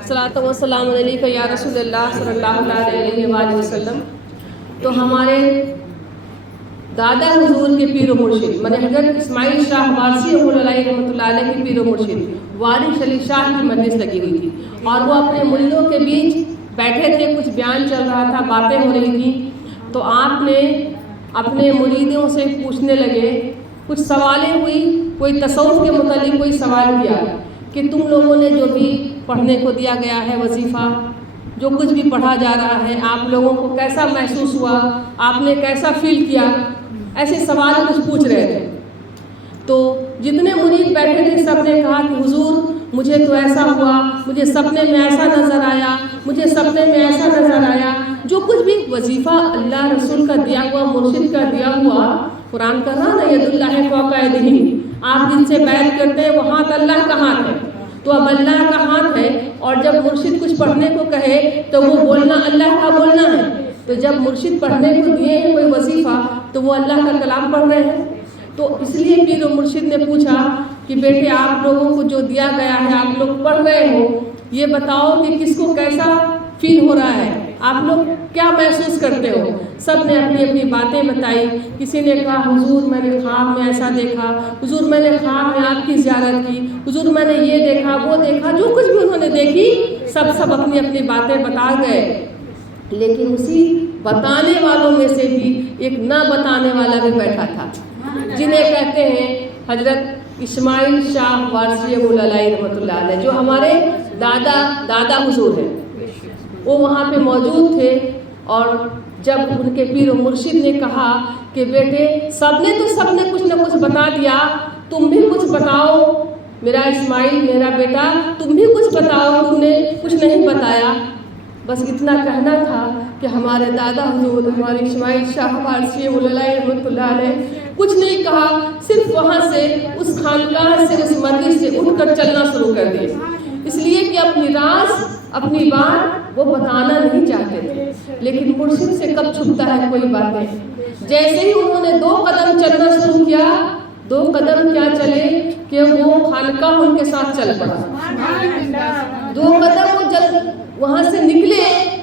الصلاۃ والسلام علیک یا رسول اللہ صلی اللہ علیہ وآلہ وسلم۔ تو ہمارے دادا حضور کے پیر و مرشد حضرت اسماعیل شاہ وارثی رحمۃ اللہ علیہ کے پیر و مرشد وارث علی شاہ کی مجلس لگی ہوئی تھی، اور وہ اپنے مریدوں کے بیچ بیٹھے تھے، کچھ بیان چل رہا تھا، باتیں ہو رہی تھیں۔ تو آپ نے اپنے مریدوں سے پوچھنے لگے، کچھ سوالیں ہوئی، کوئی تصوف کے متعلق کوئی سوال کیا کہ تم لوگوں نے جو بھی پڑھنے کو دیا گیا ہے وظیفہ، جو کچھ بھی پڑھا جا رہا ہے، آپ لوگوں کو کیسا محسوس ہوا، آپ نے کیسا فیل کیا، ایسے سوال کچھ پوچھ رہے تھے۔ تو جتنے مرید بیٹھے تھے سب نے کہا کہ حضور مجھے تو ایسا ہوا، مجھے سپنے میں ایسا نظر آیا، مجھے سپنے میں ایسا نظر آیا۔ جو کچھ بھی وظیفہ اللہ رسول کا دیا ہوا، مرشد کا دیا ہوا، قرآن کا رہا نا ید اللہ فوق ایدیہم، آپ جن سے بیعت کرتے ہیں وہ ہاتھ اللہ کا ہاتھ ہے، تو اب اللہ کا ہاتھ ہے، اور جب مرشد کچھ پڑھنے کو کہے تو وہ بولنا اللہ کا بولنا ہے۔ تو جب مرشد پڑھنے کو دیے ہیں کوئی وظیفہ تو وہ اللہ کا کلام پڑھ رہے ہیں۔ تو اس لیے پیر و مرشد نے پوچھا کہ بیٹے آپ لوگوں کو جو دیا گیا ہے آپ لوگ پڑھ رہے ہو، یہ بتاؤ کہ کس کو کیسا فیل ہو رہا ہے، آپ لوگ کیا محسوس کرتے ہو؟ سب نے اپنی اپنی باتیں بتائی۔ کسی نے کہا حضور میں نے خواب میں ایسا دیکھا، حضور میں نے خواب میں آپ کی زیارت کی، حضور میں نے یہ دیکھا وہ دیکھا، جو کچھ بھی انہوں نے دیکھی سب اپنی اپنی باتیں بتا گئے۔ لیکن اسی بتانے والوں میں سے بھی ایک نہ بتانے والا بھی بیٹھا تھا، جنہیں کہتے ہیں حضرت اسماعیل شاہ وارثی رحمۃ اللہ علیہ، جو ہمارے دادا حضور ہیں، وہ وہاں پہ موجود تھے۔ اور جب ان کے پیر و مرشد نے کہا کہ بیٹے سب نے کچھ نہ کچھ بتا دیا، تم بھی کچھ بتاؤ، میرا اسماعیل میرا بیٹا تم بھی کچھ بتاؤ، تم نے کچھ نہیں بتایا۔ بس اتنا کہنا تھا کہ ہمارے دادا حضور ہمارے اسماعیل شاہ وارثی رحمۃ اللہ علیہ کچھ نہیں کہا، صرف وہاں سے اس خانقاہ سے اس مجلس سے اٹھ کر چلنا شروع کر دیے، اس لیے کہ اپنی راز اپنی بات وہ بتانا نہیں چاہتے تھے۔ لیکن مرشد سے کب چھپتا ہے کوئی باتیں؟ جیسے ہی انہوں نے 2 قدم چلنا شروع کیا، 2 قدم کیا چلے کہ وہ خانقاہ ان کے ساتھ چل پڑا۔ 2 قدم وہ وہاں سے نکلے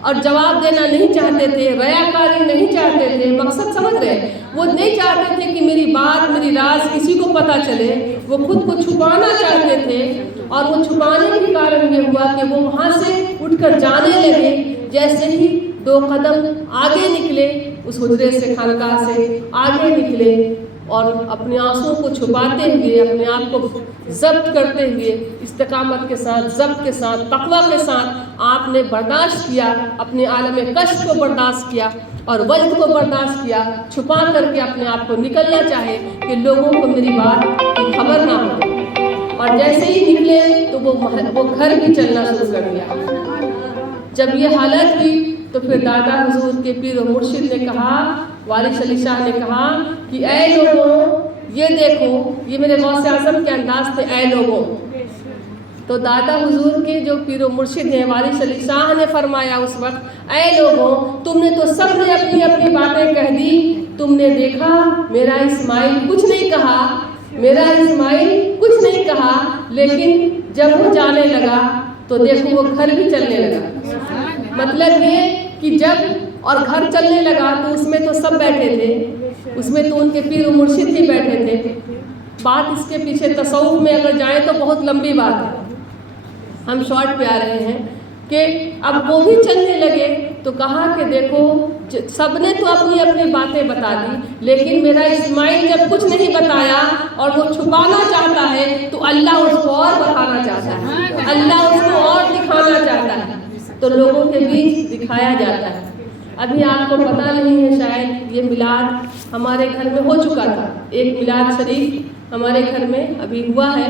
اور جواب دینا نہیں چاہتے تھے، ریاکاری نہیں چاہتے تھے، مقصد سمجھ رہے، وہ نہیں چاہتے تھے کہ میری بات میری راز کسی کو پتہ چلے، وہ خود کو چھپانا چاہتے تھے۔ اور وہ چھپانے کے کارن یہ ہوا کہ وہ وہاں سے اٹھ کر جانے لگے۔ جیسے ہی 2 قدم آگے نکلے، اس حجرے سے خانقاہ سے آگے نکلے، اور اپنے آنسوں کو چھپاتے ہوئے، اپنے آپ کو ضبط کرتے ہوئے، استقامت کے ساتھ، ضبط کے ساتھ، تقویٰ کے ساتھ آپ نے برداشت کیا، اپنے عالم کشف کو برداشت کیا اور وجد کو برداشت کیا، چھپا کر کے اپنے آپ کو نکلنا چاہے کہ لوگوں کو میری بات کی خبر نہ ہو۔ اور جیسے ہی نکلے تو وہ گھر بھی چلنا شروع کر دیا۔ جب یہ حالت ہوئی تو پھر دادا حضور کے پیر و مرشد نے کہا، وارث علی شاہ نے کہا کہ اے لوگوں یہ دیکھو، یہ میرے غوث اعظم کے انداز تھے، اے لوگوں۔ تو دادا حضور کے جو پیر و مرشد ہیں وارث علی شاہ نے فرمایا اس وقت، اے لوگوں تم نے تو سب نے اپنی اپنی باتیں کہہ دی، تم نے دیکھا میرا اسماعیل کچھ نہیں کہا، میرا اسماعیل کچھ نہیں کہا، لیکن جب وہ جانے لگا تو دیکھو وہ گھر بھی چلنے لگا۔ مطلب یہ کہ جب اور گھر چلنے لگا تو اس میں تو سب بیٹھے تھے، اس میں تو ان کے پیر و مرشد ہی بیٹھے تھے۔ بات اس کے پیچھے تصوف میں اگر جائیں تو بہت لمبی بات ہے، ہم شارٹ پہ آ رہے ہیں کہ اب وہ بھی چلنے لگے تو کہا کہ دیکھو سب نے تو اپنی اپنی باتیں بتا دی، لیکن میرا اسماعیل جب کچھ نہیں بتایا اور وہ چھپانا چاہتا ہے تو اللہ اس کو اور بتانا چاہتا ہے، اللہ اس کو اور دکھانا چاہتا ہے، تو لوگوں کے بیچ دکھایا جاتا ہے۔ ابھی آپ کو پتہ نہیں ہے، شاید یہ میلاد ہمارے گھر میں ہو چکا تھا، ایک میلاد شریف ہمارے گھر میں ابھی ہوا ہے،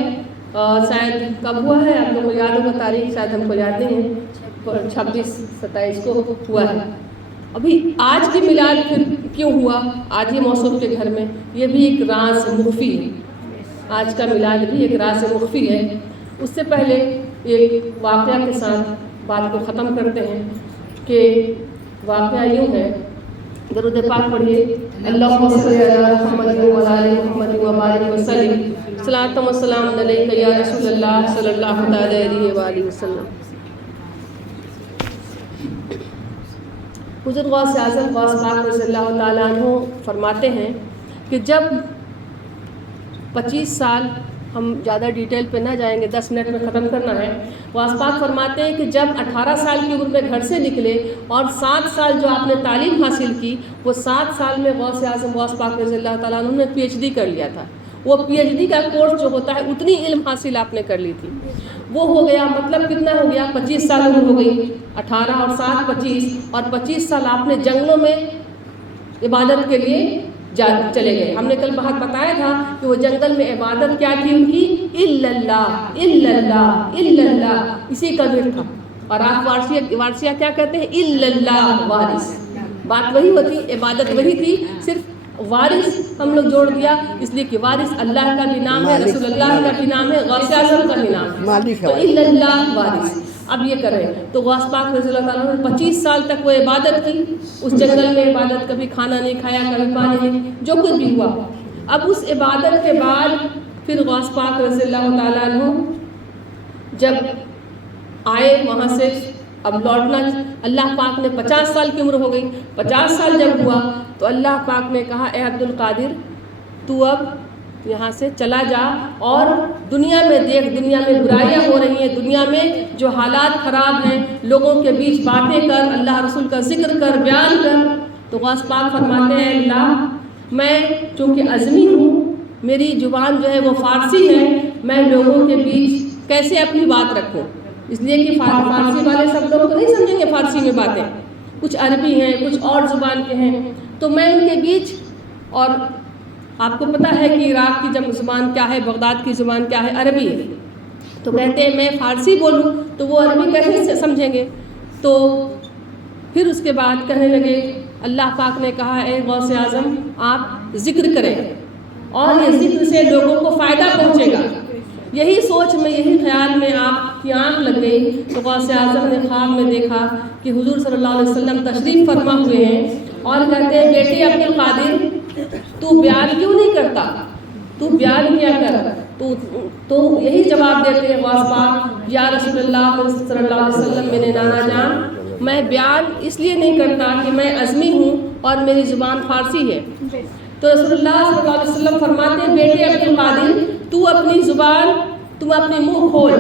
شاید کب ہوا ہے آپ لوگوں کو یاد ہوگا تاریخ، شاید ہم کو یاد نہیں ہے، 26-27 کو ہوا ہے۔ ابھی آج کی میلاد پھر کیوں ہوا آج ہی موسم کے گھر میں، یہ بھی ایک راز مخفی ہے، آج کا میلاد بھی ایک راز مخفی ہے۔ اس سے پہلے ایک واقعہ کے ساتھ بات کو ختم کرتے ہیں کہ واقعہ یوں ہے، درود پاک پڑھیے، اللہم صلی علی محمد و علی محمد و بارک وسلم، صلاۃ و سلام علیک یا رسول اللہ صلی اللہ علیہ وآلہ وسلم۔ حضرت غوث اعظم غوث پاک رضی اللہ تعالیٰ عنہ فرماتے ہیں کہ جب 25 سال، ہم زیادہ ڈیٹیل پہ نہ جائیں گے، 10 منٹ میں ختم کرنا ہے، غوث پاک فرماتے ہیں کہ جب 18 سال کی عمر میں گھر سے نکلے اور 7 سال جو آپ نے تعلیم حاصل کی، وہ 7 سال میں غوث اعظم غوث پاک رضی اللہ تعالیٰ عنہ نے PhD کر لیا تھا۔ وہ PhD کا کورس جو ہوتا ہے اتنی علم حاصل آپ نے کر لی تھی، وہ ہو گیا، مطلب کتنا ہو گیا، 25 سال عمر ہو گئی، 18 اور 7 25، اور 25 سال آپ نے جنگلوں میں عبادت کے لیے چلے گئے۔ ہم نے کل بہت بتایا تھا کہ وہ جنگل میں عبادت کیا تھی ان کی، الا اللہ الا اللہ الا اللہ، اسی کا ورد تھا۔ اور آپ وارثیہ کیا کہتے ہیں، الا اللہ وارث، بات وہی ہوتی، عبادت وہی تھی، صرف وارث ہم لوگ جوڑ دیا، اس لیے کہ وارث اللہ کا بھی نام ہے، رسول اللہ کا بھی نام ہے، غوث اعظم کا بھی نام ہے، تو الا اللہ وارث۔ اب یہ کریں تو غوث پاک رضی اللہ تعالیٰ نے 25 سال تک وہ عبادت کی، اس جنگل میں عبادت، کبھی کھانا نہیں کھایا، کبھی پانی نہیں، جو کچھ بھی ہوا۔ اب اس عبادت کے بعد پھر غوث پاک رضی اللہ تعالیٰ عنہ جب آئے وہاں سے، اب لوٹنا، اللہ پاک نے 50 سال کی عمر ہو گئی، 50 سال جب ہوا تو اللہ پاک نے کہا اے عبد القادر تو اب یہاں سے چلا جا اور دنیا میں دیکھ، دنیا میں برائیاں ہو رہی ہیں، دنیا میں جو حالات خراب ہیں، لوگوں کے بیچ باتیں کر، اللہ رسول کا ذکر کر، بیان کر۔ تو غوث پاک فرماتے ہیں اللہ میں چونکہ عزمی ہوں، میری زبان جو ہے وہ فارسی ہے، میں لوگوں کے بیچ کیسے اپنی بات رکھوں، اس لیے کہ فارسی والے سب لوگ تو نہیں سمجھیں گے فارسی میں باتیں، کچھ عربی ہیں، کچھ اور زبان کے ہیں، تو میں ان کے بیچ، اور آپ کو پتہ ہے کہ عراق کی جب زبان کیا ہے، بغداد کی زبان کیا ہے، عربی ہے، تو کہتے ہیں میں فارسی بولوں تو وہ عربی کیسے سمجھیں گے؟ تو پھر اس کے بعد کہنے لگے، اللہ پاک نے کہا اے غوث اعظم آپ ذکر کریں اور یہ ذکر سے لوگوں کو فائدہ پہنچے گا۔ یہی سوچ میں، یہی خیال میں آپ کی آنکھ لگ گئی تو غوث اعظم نے خواب میں دیکھا کہ حضور صلی اللہ علیہ وسلم تشریف فرما ہوئے ہیں اور کہتے ہیں بیٹے عبد القادر تو بیان کیوں نہیں کرتا، تو بیان کیا کر، تو یہی جواب دیتے ہیں غوث پاک یا رسول اللہ صلی اللہ علیہ وسلم میرے نانا جان، میں بیان اس لیے نہیں کرتا کہ میں عزمی ہوں اور میری زبان فارسی ہے۔ تو رسول اللہ صلی اللہ علیہ وسلم فرماتے ہیں بیٹے عبد القادر تو اپنی زبان، تم اپنی منہ کھول،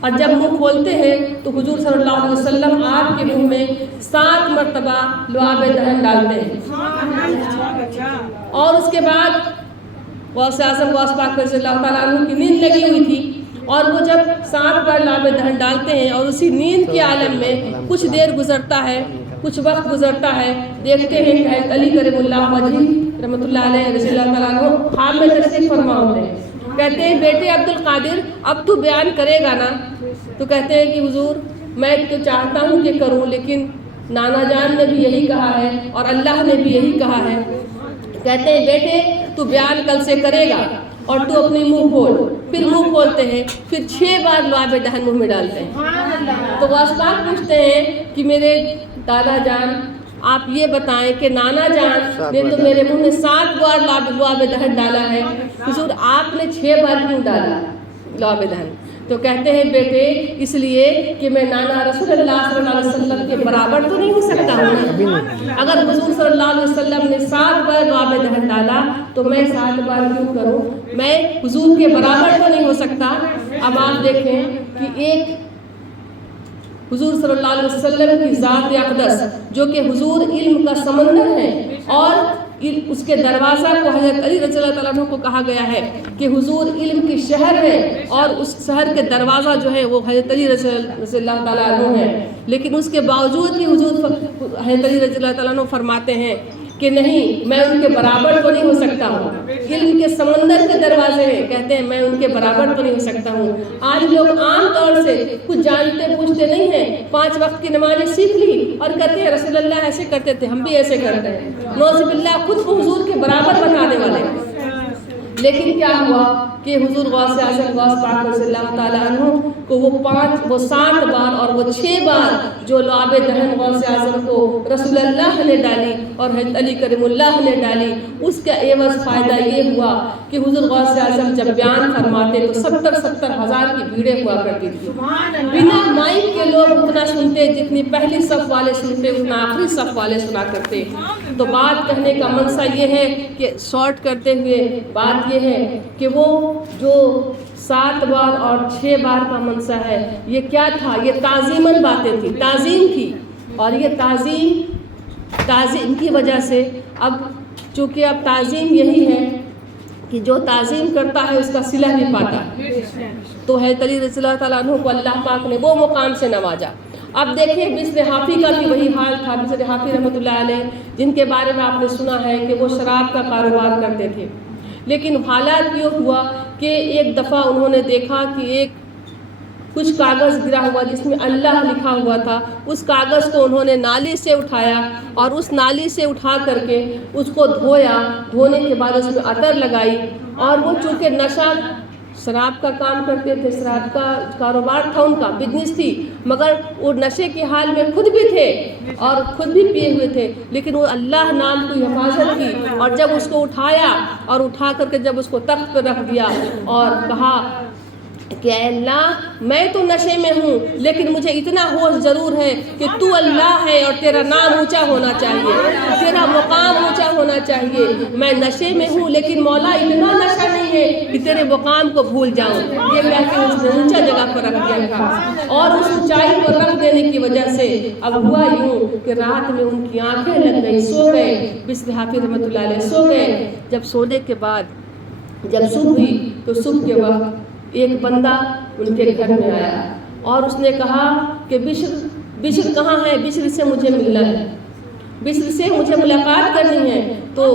اور جب منہ کھولتے ہیں تو حضور صلی اللہ علیہ وسلم آپ کے منہ میں 7 مرتبہ لعاب دہن ڈالتے ہیں، اور اس کے بعد غوث اعظم غوث پاک رضی اللہ تعالیٰ عنہ کی نیند لگی ہوئی تھی، اور وہ جب 7 بار لعاب دہن ڈالتے ہیں اور اسی نیند کے عالم میں کچھ دیر گزرتا ہے، کچھ وقت گزرتا ہے، دیکھتے ہیں کہ علی کریم اللہ وجہ رحمۃ اللہ علیہ رضی اللہ تعالیٰ عنہ خواب میں تشریف فرما ہوتے ہیں، کہتے ہیں بیٹے عبد القادر اب تو بیان کرے گا نا؟ تو کہتے ہیں کہ حضور میں تو چاہتا ہوں کہ کروں، لیکن نانا جان نے بھی یہی کہا ہے اور اللہ نے بھی یہی کہا ہے۔ کہتے ہیں بیٹے تو بیان کل سے کرے گا اور تو اپنی منہ کھول، پھر منہ کھولتے ہیں، پھر 6 بار لعاب دہن منہ میں ڈالتے ہیں۔ تو غوث پاک پوچھتے ہیں کہ میرے دادا جان آپ یہ بتائیں کہ نانا جان نے تو میرے منہ میں 7 بار لعاب دہن ڈالا ہے، حضور آپ نے 6 بار کیوں ڈالا لعاب دہن؟ تو کہتے ہیں بیٹے اس لیے کہ میں نانا رسول اللہ صلی اللہ علیہ وسلم کے برابر تو نہیں ہو سکتا ہوں، اگر حضور صلی اللہ علیہ وسلم نے 7 بار لعاب دہن ڈالا تو میں 7 بار کیوں کروں، میں حضور کے برابر تو نہیں ہو سکتا۔ اب آپ دیکھیں کہ ایک حضور صلی اللہ علیہ وسلم کی ذات اقدس جو کہ حضور علم کا سمندر ہے، اور اس کے دروازہ کو حضرت علی رضی اللہ تعالیٰ عنہ کو کہا گیا ہے کہ حضور علم کی شہر ہے، اور اس شہر کے دروازہ جو ہے وہ حضرت علی رضی اللہ تعالیٰ عنہ ہے، لیکن اس کے باوجود بھی حضور حضرت علی رضی اللہ تعالیٰ عنہ فرماتے ہیں کہ نہیں میں ان کے برابر تو نہیں ہو سکتا ہوں، علم کے سمندر کے دروازے ہیں، کہتے ہیں میں ان کے برابر تو نہیں ہو سکتا ہوں۔ آج لوگ عام طور سے کچھ جانتے پوچھتے نہیں ہیں، 5 وقت کی نمازیں سیکھ لی اور کہتے ہیں رسول اللہ ایسے کرتے تھے ہم بھی ایسے کرتے ہیں، نعوذ باللہ خود کو حضور کے برابر بتانے والے۔ لیکن کیا ہوا کہ حضور غوث اعظم غوث پاک رضی اللہ تعالیٰ عنہ کو وہ 7 بار اور وہ 6 بار جو لعاب دہن غوث اعظم کو رسول اللہ نے ڈالی اور حضرت علی کریم اللہ نے ڈالی، اس کا عوض فائدہ یہ ہوا کہ حضور غوث اعظم جب بیان فرماتے تو 70 ہزار کی بھیڑیں ہوا کرتی تھی، بنا مائک کے لوگ لوگ اتنا سنتے جتنی پہلی صف والے سنتے اتنا آخری صف والے سنا کرتے. تو بات کہنے کا منشا یہ ہے کہ شارٹ کرتے ہوئے بات یہ ہے کہ وہ جو 7 بار اور 6 بار کا منشا ہے یہ کیا تھا؟ یہ تعظیماً باتیں تھی، تعظیم تھی. اور یہ تعظیم کی وجہ سے اب چونکہ اب تعظیم یہی ہے کہ جو تعظیم کرتا ہے اس کا صلہ بھی پاتا ہے. تو حضرت علی رضی اللہ تعالیٰ عنہ کو اللہ پاک نے وہ مقام سے نوازا. اب دیکھیں بشر حافی کا بھی وہی حال تھا. بشر حافی رحمۃ اللہ علیہ جن کے بارے میں آپ نے سنا ہے کہ وہ شراب کا کاروبار کرتے تھے، لیکن حالات یہ ہوا کہ ایک دفعہ انہوں نے دیکھا کہ ایک کچھ کاغذ گرا ہوا جس میں اللہ لکھا ہوا تھا. اس کاغذ کو انہوں نے نالی سے اٹھایا اور اس نالی سے اٹھا کر کے اس کو دھویا. دھونے کے بعد اس میں عطر لگائی. اور وہ چونکہ نشہ شراب کا کام کرتے تھے، شراب کا کاروبار تھا، ان کا بزنس تھی، مگر وہ نشے کے حال میں خود بھی تھے اور خود بھی پیے ہوئے تھے، لیکن وہ اللہ نام کی حفاظت کی. اور جب اس کو اٹھایا اور اٹھا کر کے جب اس کو تخت پہ رکھ دیا اور کہا کہ اے اللہ میں تو نشے میں ہوں لیکن مجھے اتنا ہوش ضرور ہے کہ تو اللہ ہے اور تیرا نام اونچا ہونا چاہیے، تیرا مقام اونچا ہونا چاہیے. میں نشے میں ہوں لیکن مولا اتنا نشہ نہیں ہے کہ تیرے مقام کو بھول جاؤں. یہ کہہ کے اس نے اونچا جگہ پر رکھ دیا تھا. اور اس اونچائی پر رکھ دینے کی وجہ سے اب ہوا یوں کہ رات میں ان کی آنکھیں لگ گئی، سو گئے. بشر حافی رحمۃ اللہ علیہ سو گئے. جب سونے کے بعد جب صبح ہوئی تو صبح کے وقت ایک بندہ ان کے گھر میں آیا اور اس نے کہا کہ بشر کہاں ہے؟ بشر سے مجھے ملنا ہے، بشر سے مجھے ملاقات کرنی ہے. تو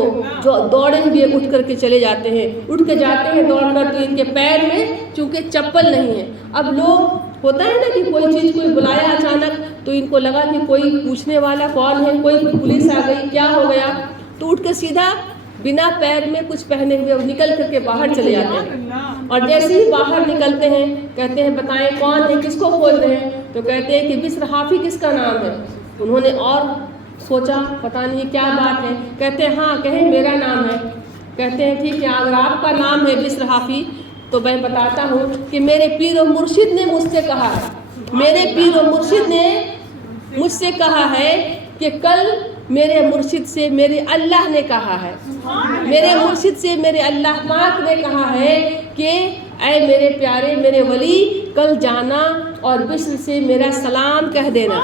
جو دوڑے ہوئے اٹھ کر کے چلے جاتے ہیں، اٹھ کے جاتے ہیں دوڑ کر. تو ان کے پیر میں چونکہ چپل نہیں ہے. اب لوگ ہوتا ہے نا کہ کوئی چیز کوئی بلایا اچانک تو ان کو لگا کہ کوئی پوچھنے والا کون ہے، کوئی پولیس آ گئی، کیا ہو گیا. تو اٹھ کے سیدھا بنا پیر میں کچھ پہنے ہوئے نکل کر کے باہر چلے جاتے ہیں. اور جیسے ہی باہر نکلتے ہیں کہتے ہیں بتائیں کون ہے، کس کو کھول رہے ہیں؟ تو کہتے ہیں کہ بشر حافی کس کا نام ہے. انہوں نے اور سوچا پتہ نہیں کیا بات ہے. کہتے ہیں ہاں کہیں میرا نام ہے. کہتے ہیں ٹھیک ہے اگر آپ کا نام ہے بشر حافی تو میں بتاتا ہوں کہ میرے پیر و مرشد نے مجھ سے کہا ہے، میرے پیر و مرشد نے مجھ سے کہا ہے کہ کل میرے مرشد سے میرے اللہ نے کہا ہے، میرے مرشد سے میرے اللہ پاک نے کہا ہے کہ اے میرے پیارے میرے ولی کل جانا اور بشر سے میرا سلام کہہ دینا،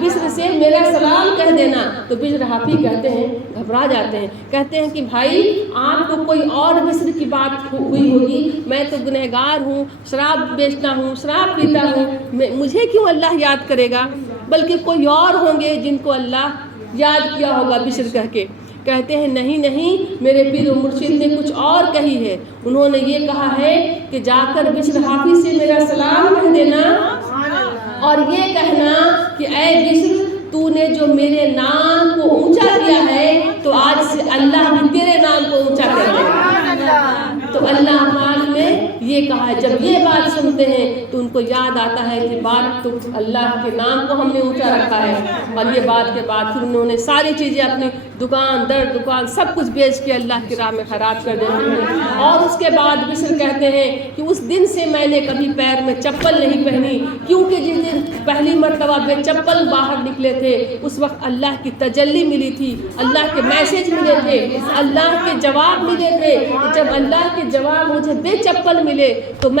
بشر سے میرا سلام کہہ دینا. تو بشر حافی کہتے ہیں، گھبرا جاتے ہیں، کہتے ہیں کہ بھائی آپ کو کوئی اور بشر کی بات ہوئی ہوگی، میں تو گنہگار ہوں، شراب بیچتا ہوں، شراب پیتا ہوں، مجھے کیوں اللہ یاد کرے گا؟ بلکہ کوئی اور ہوں گے جن کو اللہ یاد کیا ہوگا بشر کہہ کے. کہتے ہیں نہیں میرے پیر و مرشد نے کچھ اور کہی ہے. انہوں نے یہ کہا ہے کہ جا کر بشر حافی سے میرا سلام کہہ دینا اور یہ کہنا کہ اے بشر تو نے جو میرے نام کو اونچا کیا ہے تو آج سے اللہ بھی تیرے نام کو اونچا کر دے گا. تو اللہ پاک نے یہ کہا ہے. جب یہ بات سنتے ہیں تو ان کو یاد آتا ہے کہ بات تو اللہ کے نام کو ہم نے اونچا رکھا ہے. اور یہ بات کے بعد پھر انہوں نے ساری چیزیں اپنی دکان سب کچھ بیچ کے اللہ کی راہ میں خراب کر دیتے ہیں. اور اس کے بعد بشر کہتے ہیں کہ اس دن سے میں نے کبھی پیر میں چپل نہیں پہنی، کیونکہ جس دن پہلی مرتبہ بے چپل باہر نکلے تھے اس وقت اللہ کی تجلی ملی تھی، اللہ کے میسج ملے تھے، اللہ کے جواب ملے تھے. جب اللہ کے جواب مجھے بے چپل ملے تو میں